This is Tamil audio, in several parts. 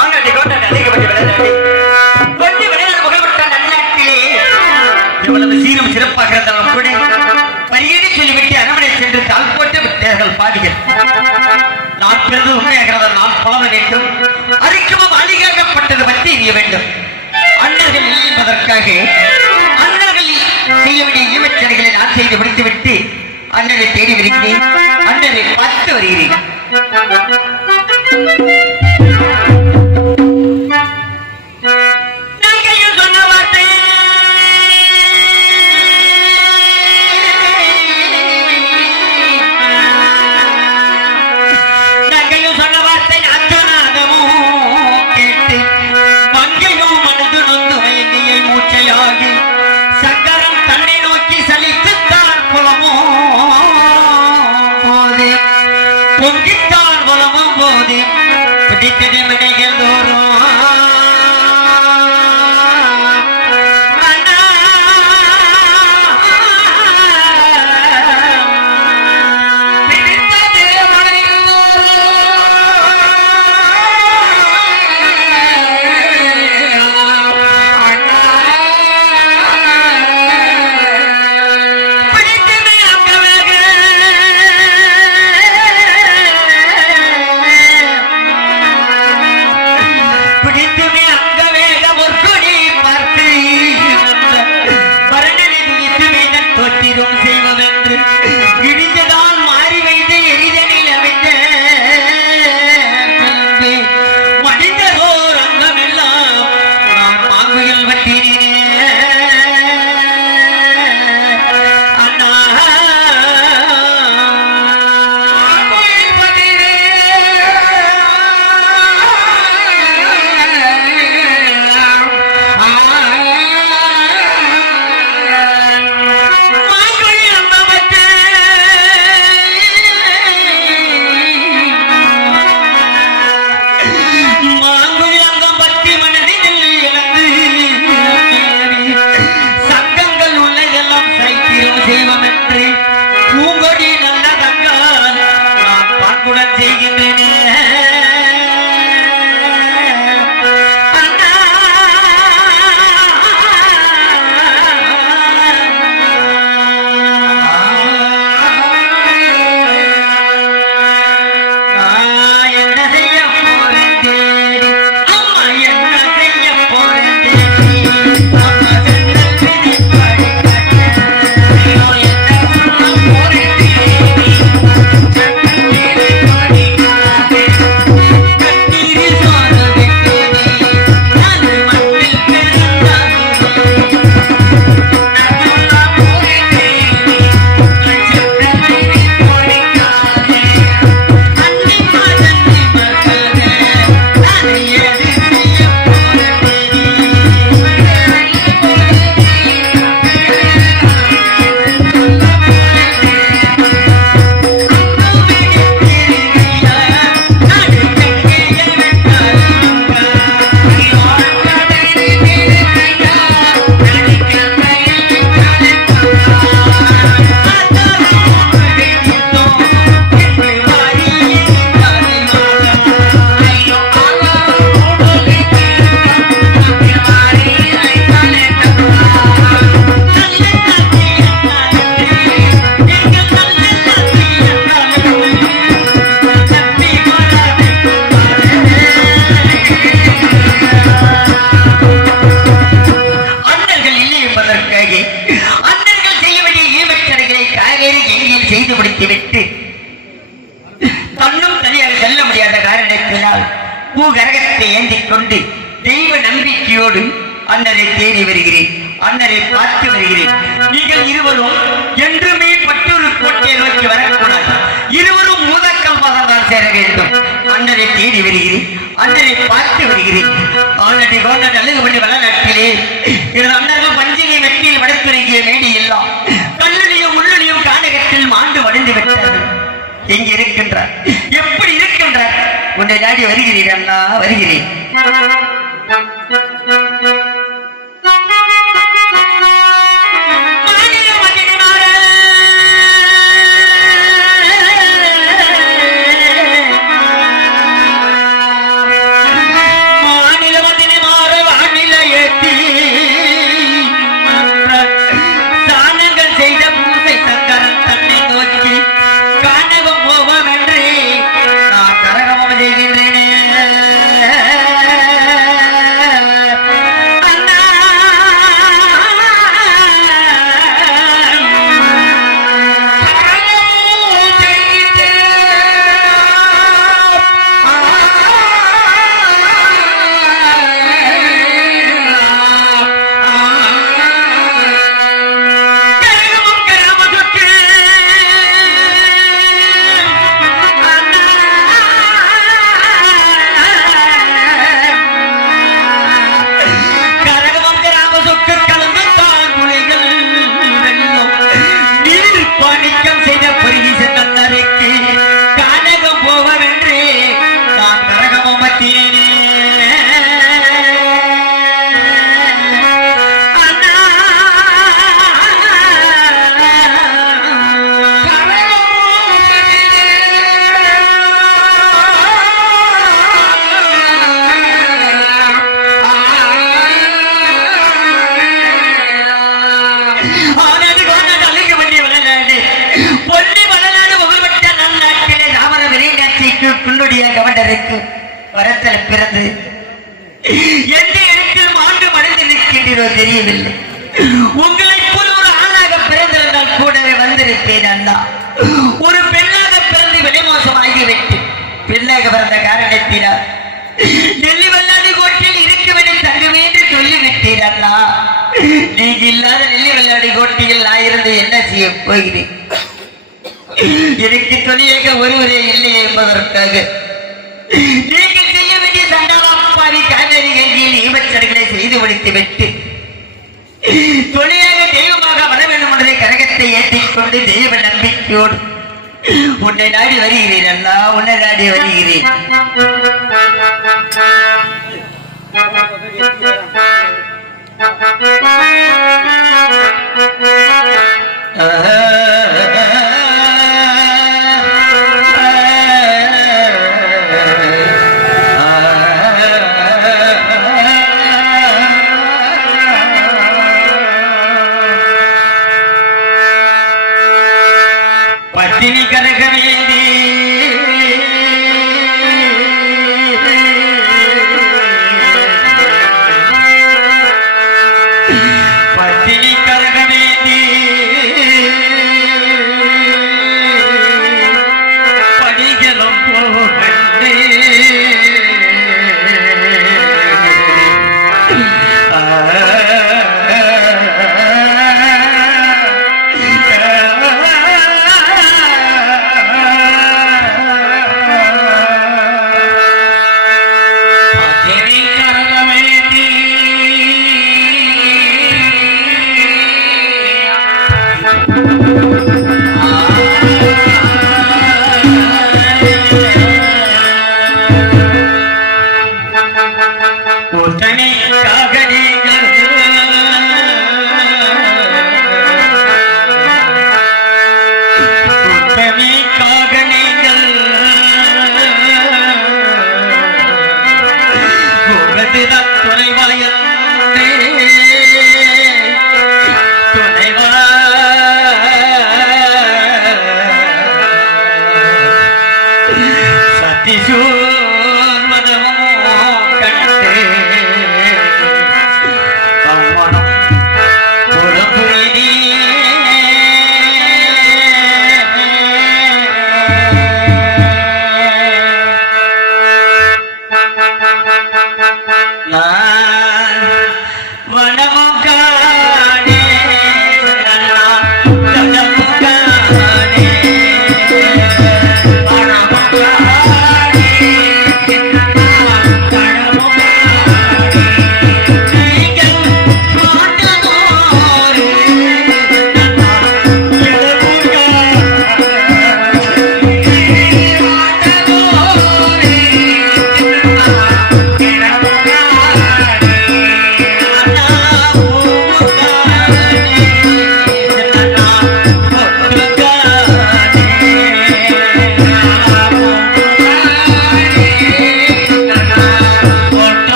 ஆங்காட்டி கோட்டாட்டி அதிகப்பட்டு விளையாடி கொஞ்ச விளையாடு புகழ்பெற்ற நன்னாட்டிலே இவ்வளவு சீரும் சிறப்பாக இருந்தாலும் கூட பரியடி சொல்லிவிட்டு அரண்மனை சென்று தால் போட்டு விட்டார்கள் பாடிகள். நான் பிறகு உண்மையாகிறத நான் புலவ வேண்டும். அறிக்கமும் அழிகாக்கப்பட்டது பற்றி எரிய வேண்டும். அண்ணர்கள் இல்லை என்பதற்காக அண்ணர்கள் செய்ய வேண்டிய ஈமச்சடைகளை நான் செய்து முடித்துவிட்டு அண்ணரை தேடி வருகிறேன். அண்ணரை பார்த்து வருகிறேன். பொங்கித்தான் வளமும் போது பிடித்தது மனைகள் தோறும் அண்ணரை தேடி வருகிறேன். அண்ணரை பார்த்து வருகிறேன். நீங்கள் இருவரும் என்றுமே பட்டூர் கோட்டையை நோக்கி வரக்கூடாது. இருவரும் மூதக்கல் மதம் சேர வேண்டும். அண்ணரை தேடி வருகிறேன். அண்ணரை பார்த்து வருகிறேன். ஆனடி கோனடி அழகு பண்ணி வளநாட்டிலே எனது அண்ணர்கள் பஞ்சினை வெட்டியில் வடத்துறைகிய மேடி எல்லாம் கல்லுலையும் உள்ளுலையும் கானகத்தில் மாண்டு வடிந்து விட்டார்கள். எங்கே இருக்கின்றார்? எப்படி இருக்கின்றார்? உன்னை நாடி வருகிறேன் அண்ணா, வருகிறேன். வரத்தல பிறந்து எந்த இடத்தில் மாண்டு மறைந்து நிற்கின்றோ தெரியவில்லை. உங்களை போல் ஒரு ஆணாக பிறந்திருந்தால் கூடவே வந்திருப்பேன் அண்ணா. ஒரு பெண்ணாக பிறந்து விலைமோசமாகிவிட்டு பெண்ணாக பிறந்த காரணத்தினால் டெல்லி வெள்ளாடி கோட்டையில் இருக்கவில்லை தங்குவே என்று சொல்லிவிட்டேன் அண்ணா. நீங்க இல்லாத நெல்லி வெள்ளாடி கோட்டையில் நான் இருந்து என்ன செய்ய போகிறேன்? எனக்கு தொழிலாக ஒருவரே இல்லை என்பதற்காக நீங்கள் செய்ய வேண்டிய சண்டாளாப்பாவி காவேரிகையில் ஈமச்சடங்களை செய்து முடித்து விட்டு தொழிலாக தெய்வமாக வர வேண்டும் என்ற கரகத்தை ஏற்றிக்கொண்டு தெய்வ நம்பிக்கையோடு உன்னை நாடி வருகிறேன் அண்ணா, உன்னை நாடி வருகிறேன். பட்டினி கரக வேண்டி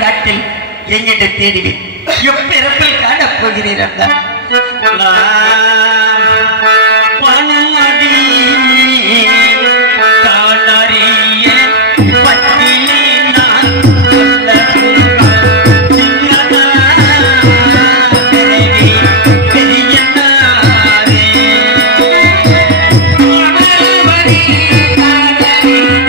காட்டில் எங்கிட்ட தேடினேன் எப்பிறப்பில் காணப் போகிறேன் பணமதி தானறிய பத்தினி நான் Yeah.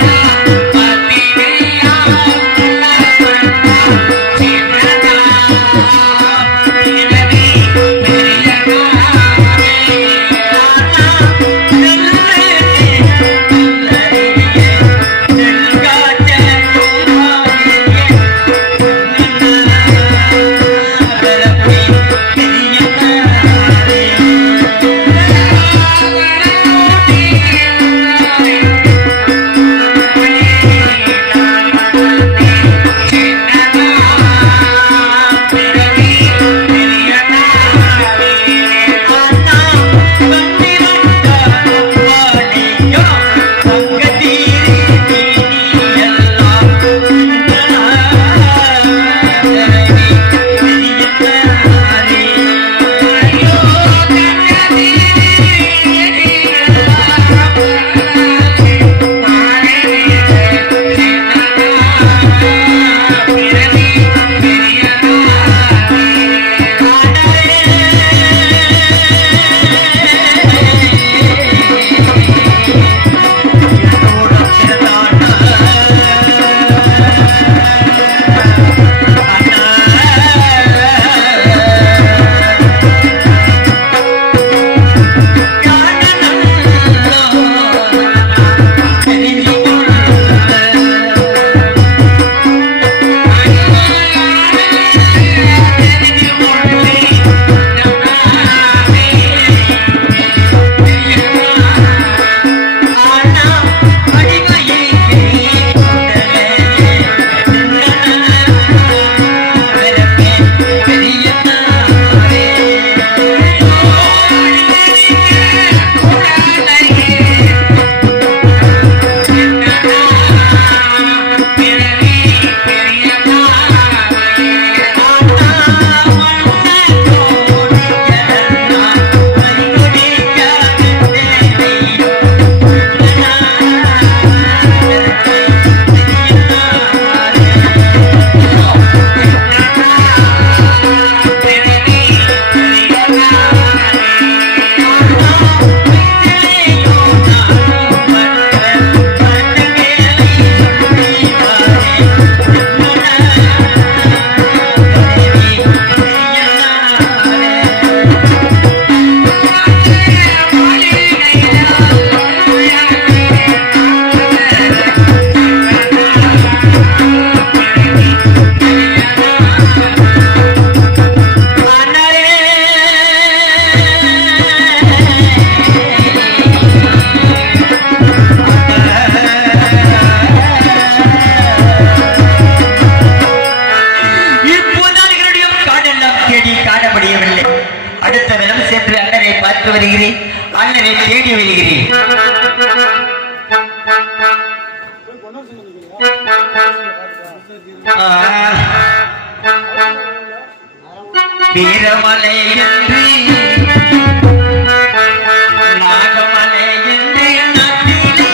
வீரமலை என்று நாகமலை என்று நத்திலே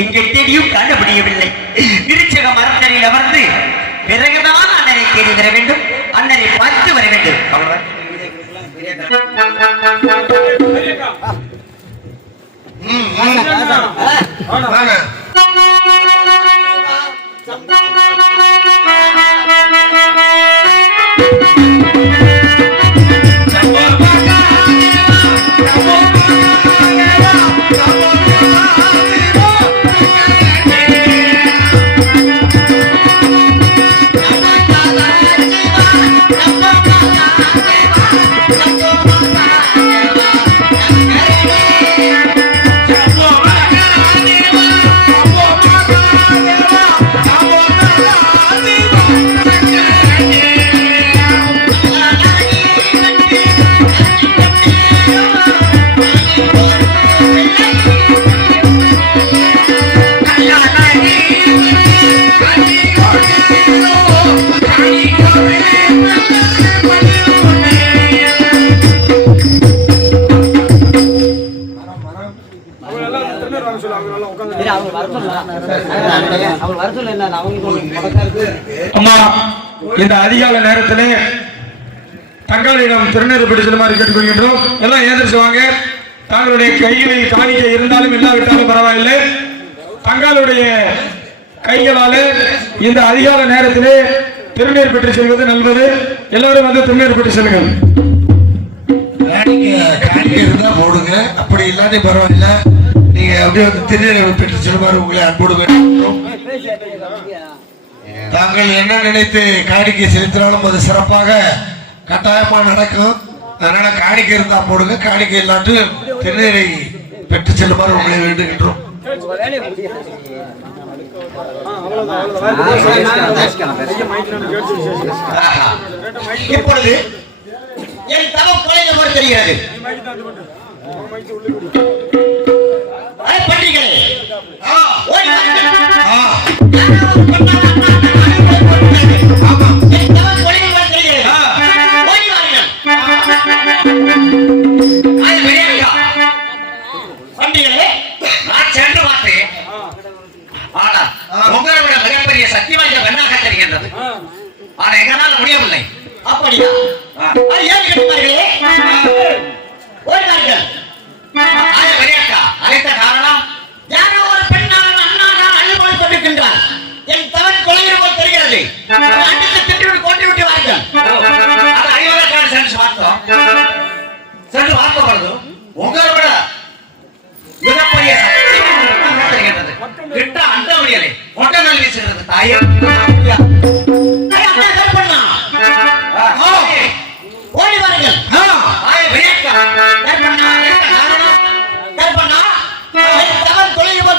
எங்கே தேடியும் காண முடியவில்லை. விருச்சக மரத்தடியில் அமர்ந்து பிறகுதான் அண்ணனை தேடி வர வேண்டும், அண்ணனை பார்த்து வர வேண்டும். அம்மா, இந்த அதிகால நேரத்திலே தங்களிடம் திருநெல்வேலி செல்லுமாறு கேட்டுக்கொள்கின்றோம். எல்லாம் ஏந்திரிச்சு வாங்க. தங்களுடைய கைகளில் காணிக்கை இருந்தாலும் இல்லாவிட்டாலும் பரவாயில்லை. தங்களுடைய கைகளாலே இந்த அதிகால நேரத்திலே திருநீர் பெற்று செல்வது நல்லது. எல்லாரும் வந்து திருநீர் பெற்று செல்லுங்கள். காணிக்கை இருந்தா போடுங்க, அப்படி இல்லாட்டி பரவாயில்ல. நீங்க அப்படியே வந்து திருநீர் பெற்று செல்லுமாறு உங்களை அன்போடு வேண்டும். தாங்கள் என்ன நினைத்து காணிக்கை செலுத்தினாலும் அது சிறப்பாக கட்டாயமா நடக்கும். அதனால காணிக்கை இருந்தா போடுங்க, காணிக்கை இல்லாட்டு திருநீரை பெற்று செல்லுமாறு உங்களை வேண்டுகின்றோம். இப்பொழுது என் தவம் கொலையில போல தெரிகிறது. மிகப்பெரிய சக்தி வாய்ந்த பெண்ணாக தெரிகின்றது. ஆனா எங்களால் முடியவில்லை. அப்படியா? அழைத்த காரணம் யாரோ ஒரு பெண்ணால் அண்ணாதான் அனுபவித்திருக்கின்றார். என் தவன் கொலையில் போல் தெரிகிறது. திட்டு கொண்டு விட்டு வாருங்கள். அது அறிவதற்கான சென்று பார்த்தோம். சென்று பார்க்க பொழுது உங்களை விட மிகப்பெரிய சக்தி தெரிகின்றது. கிட்ட அந்த முடியலை மொட்டை நல் வீசுகிறது. தாயே ஓடி வாருங்கள்.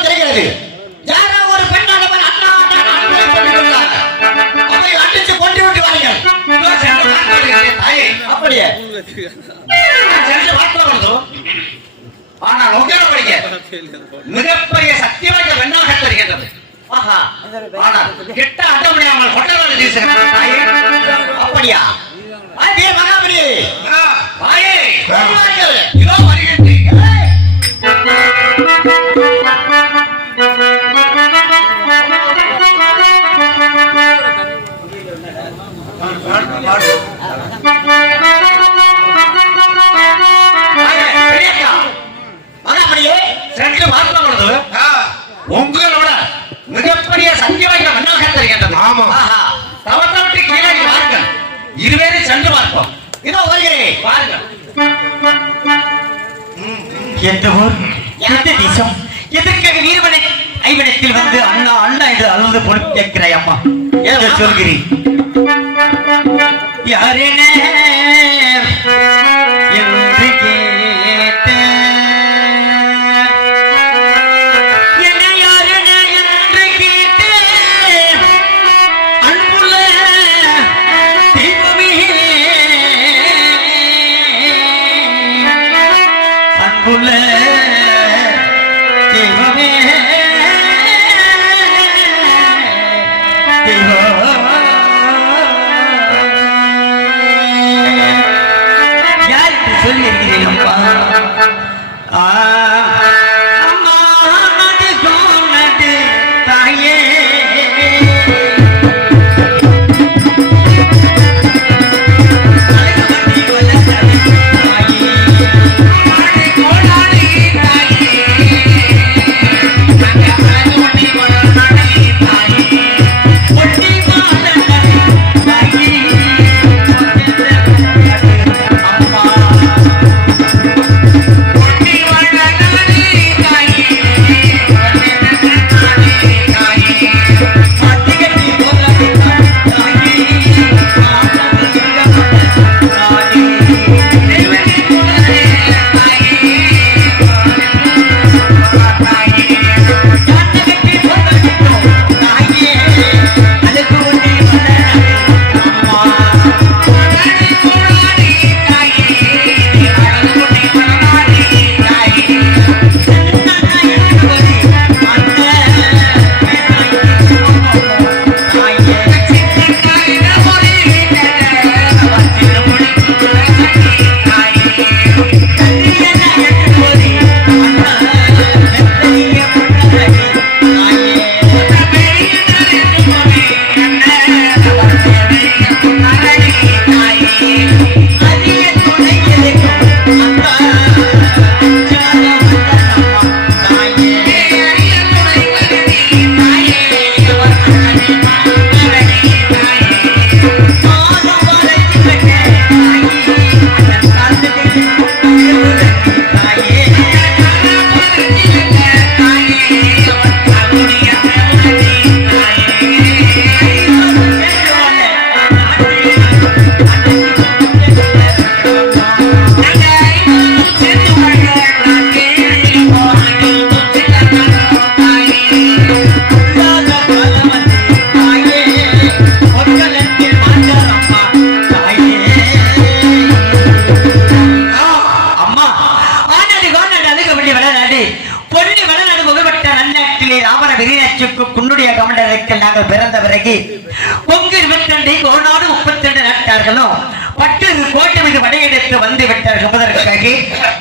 தெரிகிறது. யாரோ ஒரு பெண்ணானவர் அண்ணா அதை அடித்து கொண்டு விட்டு வாருங்கள். சென்று பார்த்து வந்தோம். ஆனால் உங்களைய மிகப்பெரிய சக்தி வாய்ந்த வெண்ணாக தெரிகின்றது. ஆஹா, ஆனால் கெட்ட அட்டமணியாமல் கொட்டவாறு வீசுகிறது. தாயே, அப்படியா? அதே மகாபலி தாயே, இதோ வருகின்றேன். சென்று பார்த்த பொழுது உங்களோட மிகப்பெரிய சத்தியவாய்ந்த மண்ணாக தெரிகின்றது. ஆமா. தவத்தவற்றை கீழே பாருங்கள். இருவேறு சென்று பார்ப்போம். இதோ வருகிறேன், பாருங்கள். எந்த ஊர், எந்த தேசம், எதற்காக வீரவனை ஐவனத்தில் வந்து அண்ணா அண்ணா என்று அழுது பொறுப்பு கேட்கிறாய் அம்மா என்று சொல்கிறேன். யாரென என்று கேட்ட சொல்லி இருக்கிறேன் அப்பா. அம்மா நடு கோனடு தாயே, குன்னுடைய கமண்டலத்தில் நாங்கள் பிறந்த பிறகு கொங்கு 22 கோநாடு 32 நாட்டார்களும் பட்டூர் கோட்டை மீது படையெடுத்து வந்து விட்டார்கள் என்பதற்காக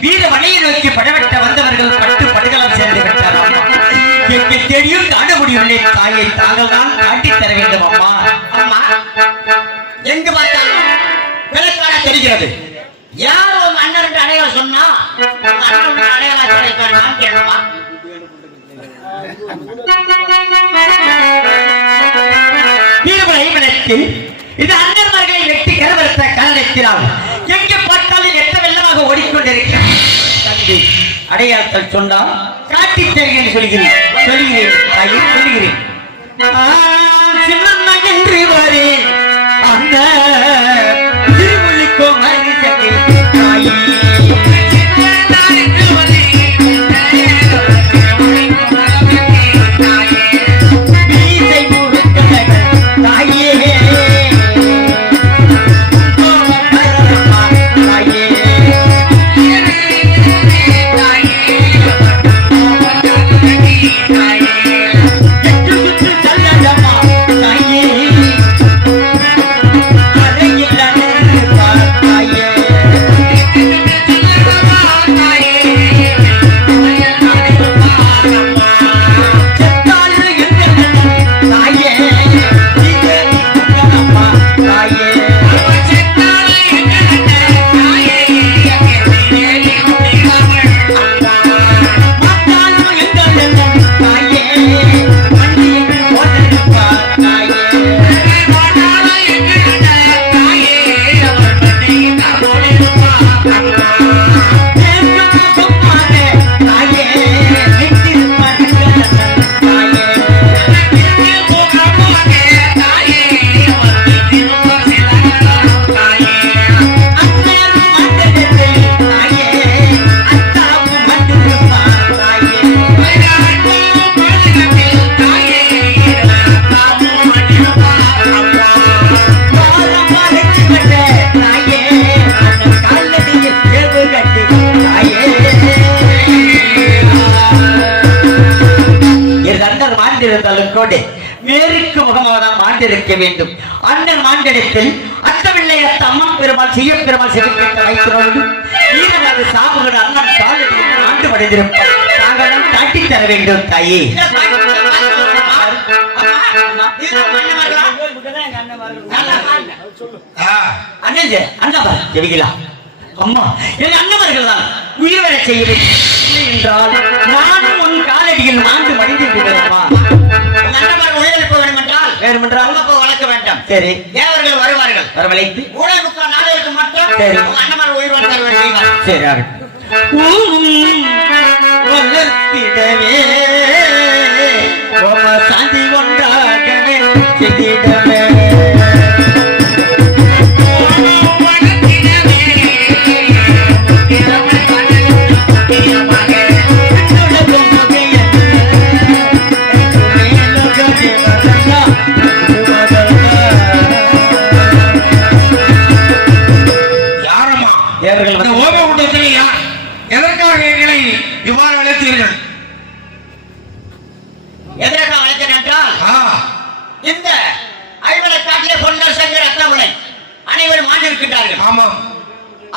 வீர வனையை நோக்கி படவெட்ட வந்தவர்கள் பட்டு படுகளம் சேர்ந்து விட்டார்கள். எங்கே தெரியும் காண முடியவில்லை தாயை, தாங்கள் தான் காட்டித் தர வேண்டும் அம்மா. அம்மா எங்கு பார்த்தாலும் விளக்கான தெரிகிறது. யார் ஒரு அண்ணன் அடையாளம் சொன்னா அண்ணன் அடையாளம் நான் கேட்கணுமா? இது அண்ணன்மார்களை வெட்டி கரவரத்த காரணத்தினால் எங்கே பார்த்தாலும் எட்ட வெள்ளமாக ஓடிக்கொண்டிருக்கிறார். தம்பி அடையாளத்தில் சொன்னால் காட்டித் தருகிறேன் சொல்கிறேன் சொல்கிறேன் சின்ன என்று வரேன் அந்த திருமொழிக்கோ மனிதனே தாயே. தாயே கொண்டு மேற்கு முகமாக தான் மாண்டிருக்க வேண்டும். அண்ணன் மாண்டிடத்தில் அத்தவில்லை அத்த அம்மன் பெருமாள் செய்ய பெருமாள் செவிக்கிட்ட வைக்கிறோடு ஈரனாக சாகுகிற அண்ணன் காலடி ஆண்டு அடைந்திருப்பார். தாங்களும் காட்டி தர வேண்டும் தாயே. அம்மா என் அண்ணவர்கள் தான் உயிர்வரை செய்ய வேண்டும் என்றால் நானும் உன் காலடியில் மாண்டு மடிந்து விடுகிறேன்மா. உயிரிழப்பு வேண்டுமென்றால் வேண்டுமென்றால் வளர்க்க வேண்டாம். சரி, தேவர்கள் வருவார்கள். வரவழைத்து ஊழலுக்கு நாடுகளுக்கு மட்டும் சரி அண்ணமார் உயிர் வாழ்ந்தார்கள். சரி, வளர்த்திடவே சாந்தி ஒன்றாகவே செய்திடவே எதற்காக எங்களை இவ்வாறு அழைத்தீர்கள்? எதற்காக அழைத்தேன் என்றால் இந்த ஐவரை காட்டிலே பொன்னர் சங்கர் அத்தாமலை அனைவரும் ஆண்டிருக்கின்றார்கள். ஆமாம்,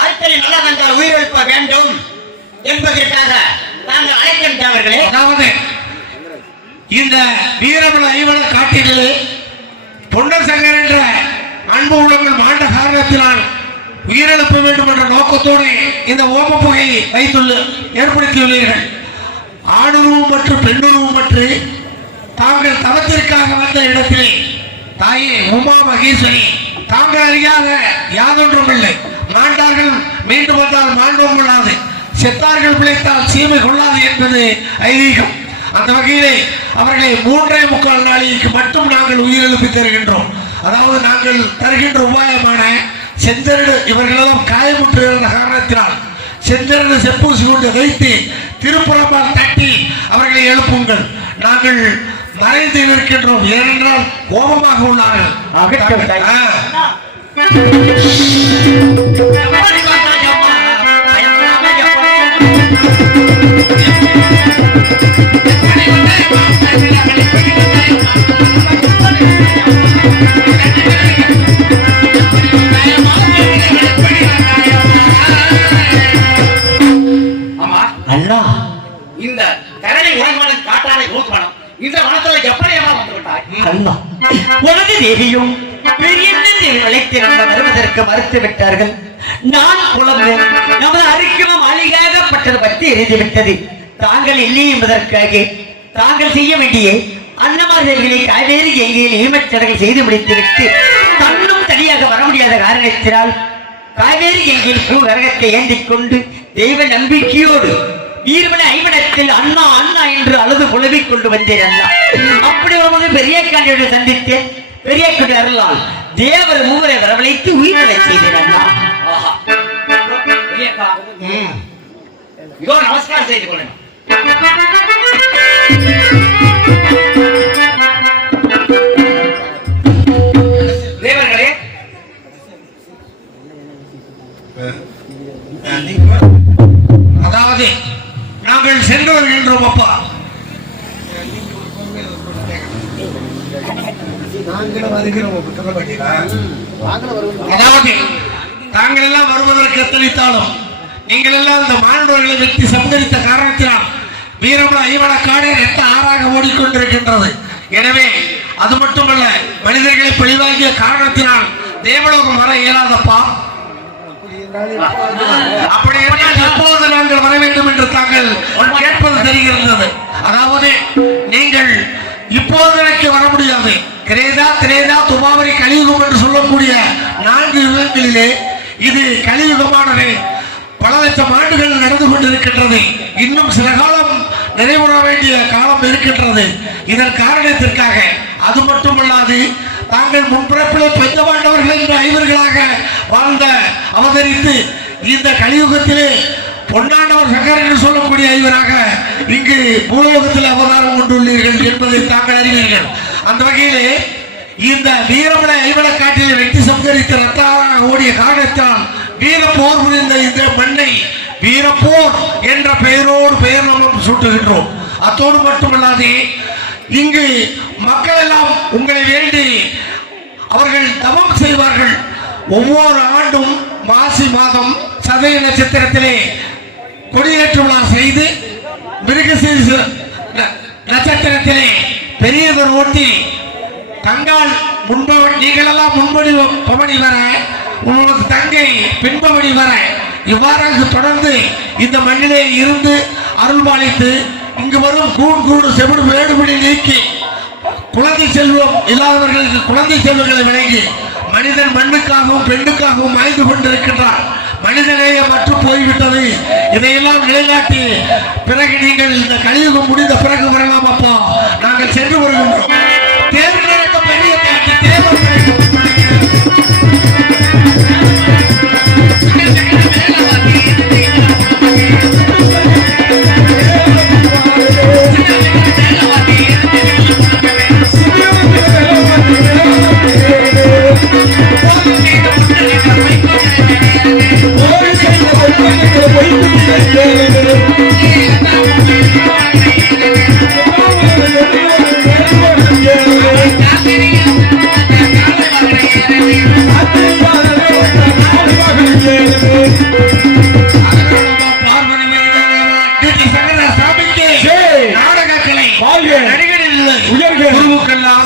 அடுத்தது நல்லா வந்தால் உயிரிழப்ப வேண்டும் என்பதற்காக நாங்கள் அழைக்கின்றவர்களே. அதாவது இந்த வீரமல ஐவர காட்டிலே பொன்னர் சங்கர் என்ற அன்பு உள்ளங்கள் மாண்ட காரணத்தினால் உயிரிழப்ப வேண்டும் என்ற நோக்கத்தோடு இந்த ஓம புகையை ஏற்படுத்தியுள்ளீர்கள். ஆணுருவும் மற்றும் பெண்ணுருவும் மற்றும் தாங்கள் தவத்திற்காக வந்த இடத்திலே தாயே உமா மகேஸ்வரி தாங்கள் அறியாத யாதொன்றும் இல்லை. மாண்டார்கள் மீண்டும் வந்தால் மாண்டோம் கொள்ளாது, செத்தார்கள் பிழைத்தால் சீமை கொள்ளாது என்பது ஐதீகம். அந்த வகையிலே அவர்களை 3.25 நாளைக்கு மட்டும் நாங்கள் உயிரிழப்பி தருகின்றோம். அதாவது நாங்கள் தருகின்ற உபாயமான செந்தரடு இவர்களெல்லாம் காயமுற்று இருந்த காரணத்தினால் செந்தரடு செப்பூசி கொண்டு வைத்து திருப்புறம்பால் தட்டி அவர்களை எழுப்புங்கள். நாங்கள் மறைந்து இருக்கின்றோம், ஏனென்றால் கோபமாக உள்ளார்கள். அண்ணா, இந்த கரடி உலகம் காட்டாலை ஊர்வனம் இந்த வனத்தில் எப்படி வந்து விட்டாய்? அண்ணா, உனது தேவியும் பெரிய விளைத்திருந்த வருவதற்கு மறுத்து விட்டார்கள். நான் புலம்பு நமது அறிக்கமும் அழிகாகப்பட்டது பற்றி எழுதிவிட்டது. தாங்கள் இல்லை என்பதற்காக தாங்கள் செய்ய வேண்டிய அன்னமார்களை காவேரி எங்கையில் ஈமச்சடங்கை செய்து முடித்துவிட்டு தன்னும் தனியாக வர முடியாத காரணத்தினால் காவேரி எங்கையில் பூ கரகத்தை ஏந்திக் கொண்டு தெய்வ நம்பிக்கையோடு வீரமனை ஐவனத்தில் அண்ணா அண்ணா என்று அழுது புலவிக் கொண்டு வந்தேன். அண்ணா, அப்படி வரும்போது பெரிய காண்டியோடு சந்தித்தேன். பெரிய காண்டி அருளால் தேவர் மூவரை வரவழைத்து உயிரிழை செய்தேன். அண்ணா, இதோ நமஸ்காரம் செய்து கொள்ளுங்கள். தேவர்களே, அதாவது நாங்கள் சென்று வருகின்றோம். அப்பா, அதாவது தாங்கள் எல்லாம் வருவதற்கு எத்தளித்தாலும் நீங்கள் எல்லாம் இந்த மாணவர்களை வெற்றி சம்கரித்த காரணத்தினால் வீரமல ஐவன காடே ரத்த ஆறாக ஓடிக்கொண்டிருக்கின்றது. எனவே அது மட்டுமல்ல, மனிதர்களை பழிவாங்கிய காரணத்தினால் தேவலோகம் வர இயலாதப்பா. அப்படி என்றால் எப்போது நாங்கள் வர வேண்டும் என்று தாங்கள் கேட்பது தெரிகிறது. அதாவது நீங்கள் இப்போது எனக்கு வர முடியாது. கிரேதா திரேதா துபாவரி கலியுகம் என்று சொல்லக்கூடிய 4 யுகங்களிலே இது கலியுகமானது. பல லட்சம் ஆண்டுகள் நடந்து கொண்டிருக்கின்றது. இன்னும் சில காலம் நிறைவுற வேண்டிய காலம் இருக்கின்றது. இதன் காரணத்திற்காக அது மட்டுமல்லாது தாங்கள் முன்பிறப்பிலே பஞ்சபாண்டவர்கள் என்ற ஐவர்களாக வாழ்ந்த அவதரித்து இந்த கலியுகத்திலே பொன்னாண்டவர் சங்கர் என்று சொல்லக்கூடிய ஐவராக இங்கு பூலோகத்தில் அவதாரம் கொண்டுள்ளீர்கள் என்பதை தாங்கள் அறிவீர்கள். அந்த வகையிலே இந்த வீரமலை ஐவன காட்டிலே வெட்டி சம்கரித்து ரத்தாராக ஓடிய காரணத்தால் வீரப்போர் புரிந்த இந்த மண்ணை வீரப்போர் என்ற பெயரோடு பெயர் நாம் சூட்டுகின்றோம். அத்தோடு மட்டுமல்லாது இங்கு மக்கள் எல்லாம் உங்களை வேண்டி அவர்கள் தவம் செய்வார்கள். ஒவ்வொரு ஆண்டும் மாசி மாதம் சதய நட்சத்திரத்திலே கொடியேற்று விழா செய்து மிருகசீரிஷ நட்சத்திரத்திலே பெரியவர் ஓட்டி தங்கால் நீங்களெல்லாம் முன்படி பவனி வர உங்களுக்கு தங்கை பின்பவனி வர இவ்வாறாக தொடர்ந்து இந்த மண்ணிலே இருந்து அருள்பாலித்து இங்கு வரும் கூடு செவிடு வேடுபடி நீக்கி குழந்தை செல்வம் இல்லாதவர்களுக்கு குழந்தை செல்வங்களை வழங்கி மனிதன் மண்ணுக்காகவும் பெண்ணுக்காகவும் மாய்ந்து கொண்டிருக்கின்றார். மனிதநேயம் மற்று போய்விட்டது. இதையெல்லாம் நிலைநாட்டி பிறகு நீங்கள் இந்த கலியுகம் முடிந்த பிறகு வரலாம். அப்போ நாங்கள் சென்று வருகின்றோம். தேர்வு நடக்க பெரிய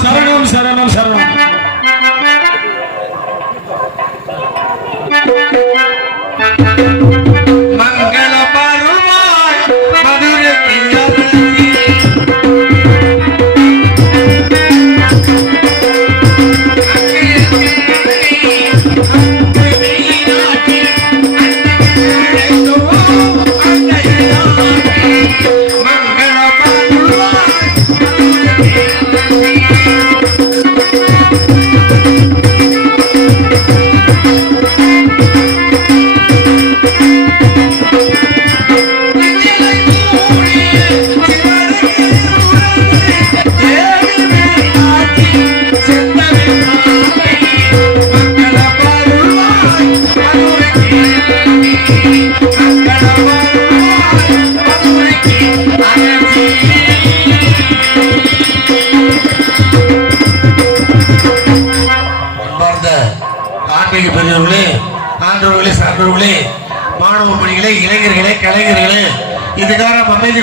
சரணம் சரணம் சரணம். மங்கள பருவாய் மதுரை பெரியவர்களே, ஆண்டவர்களே, சான்றவர்களே, மாணவ மணிகளே, இளைஞர்களே, கலைஞர்களே, இதுகாரம் அமைதி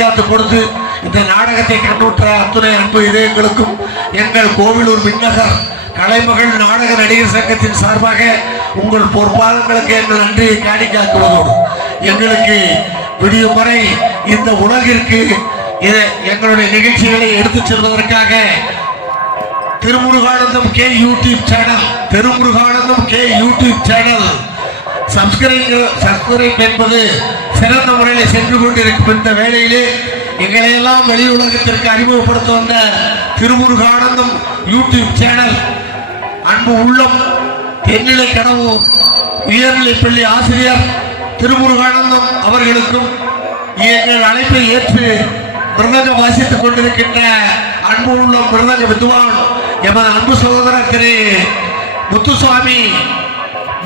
காத்து கொடுத்து இந்த நாடகத்தை கண்டுற்ற அத்துணை அன்பு இதயங்களுக்கும் எங்கள் கோவிலூர் விண்ணகர் கலைமகள் நாடக நடிகர் சங்கத்தின் சார்பாக உங்கள் பொறுப்பாளர்களுக்கு எங்கள் நன்றியை காணிக்காக்குவதோடு எங்களுக்கு விடியும் வரை இந்த உலகிற்கு எங்களுடைய நிகழ்ச்சிகளை எடுத்துச் செல்வதற்காக Thirumuruganandham K YouTube channel subscribe என்பது சிறந்த முறையில் சென்று கொண்டிருக்கும் இந்த வேளையிலே எங்களையெல்லாம் வெளி உலகத்திற்கு அறிமுகப்படுத்த வந்த திருமுருகானந்தம் யூடியூப் சேனல் அன்பு உள்ளம் தென்னிலை கடவுர் உயர்நிலைப்பள்ளி ஆசிரியர் திருமுருகானந்தம் அவர்களுக்கும் எங்கள் அழைப்பை ஏற்று மிருதங்கம் வாசித்துக் கொண்டிருக்கின்ற அன்பு உள்ளம் மிருதங்க வித்வான் எமது அன்பு சகோதரர் திரு முத்துசுவாமி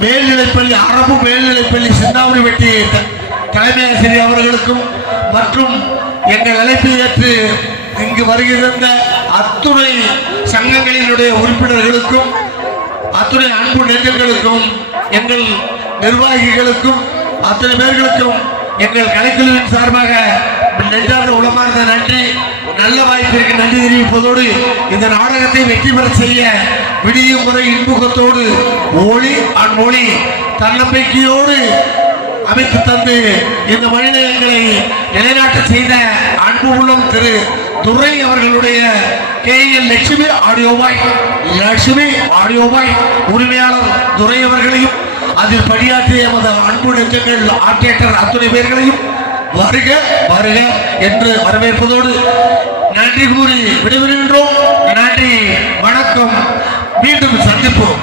மேல்நிலைப்பள்ளி அரபு மேல்நிலைப்பள்ளி சின்னாவுரி வெட்டி தலைமை ஆசிரியர் அவர்களுக்கும் மற்றும் எங்கள் அழைப்பை ஏற்று இங்கு வருகின்ற அத்துணை சங்கங்களினுடைய உறுப்பினர்களுக்கும் அத்துணை அன்பு நெஞ்சங்களுக்கும் எங்கள் நிர்வாகிகளுக்கும் அத்தனை பேர்களுக்கும் எங்கள் கலைக்குழுவின் சார்பாக நெஞ்சார்ந்த உளமார்ந்த நன்றி. நல்ல வாய்ப்பிற்கு நன்றி தெரிவிப்பதோடு இந்த நாடகத்தை வெற்றி பெற செய்ய விடியும் முறை இன்புகத்தோடு ஒளி அந்மொழி தன்னம்பிக்கையோடு அமைத்து தந்து இந்த மனிதங்களை நிலைநாட்ட செய்த அன்பு உள்ளம் திரு துரை அவர்களுடைய KL லட்சுமி ஆடியோபாய் உரிமையாளர் துரை அவர்களையும் அதில் பணியாற்றிய எமது அன்பு நெஞ்சங்கள் ஆர்டிஸ்டர் அத்துணை பேர்களையும் வருக வருக என்று வரவேற்பதோடு நன்றி கூறி விடைபெறுகின்றோம். நன்றி, வணக்கம், மீண்டும் சந்திப்போம்.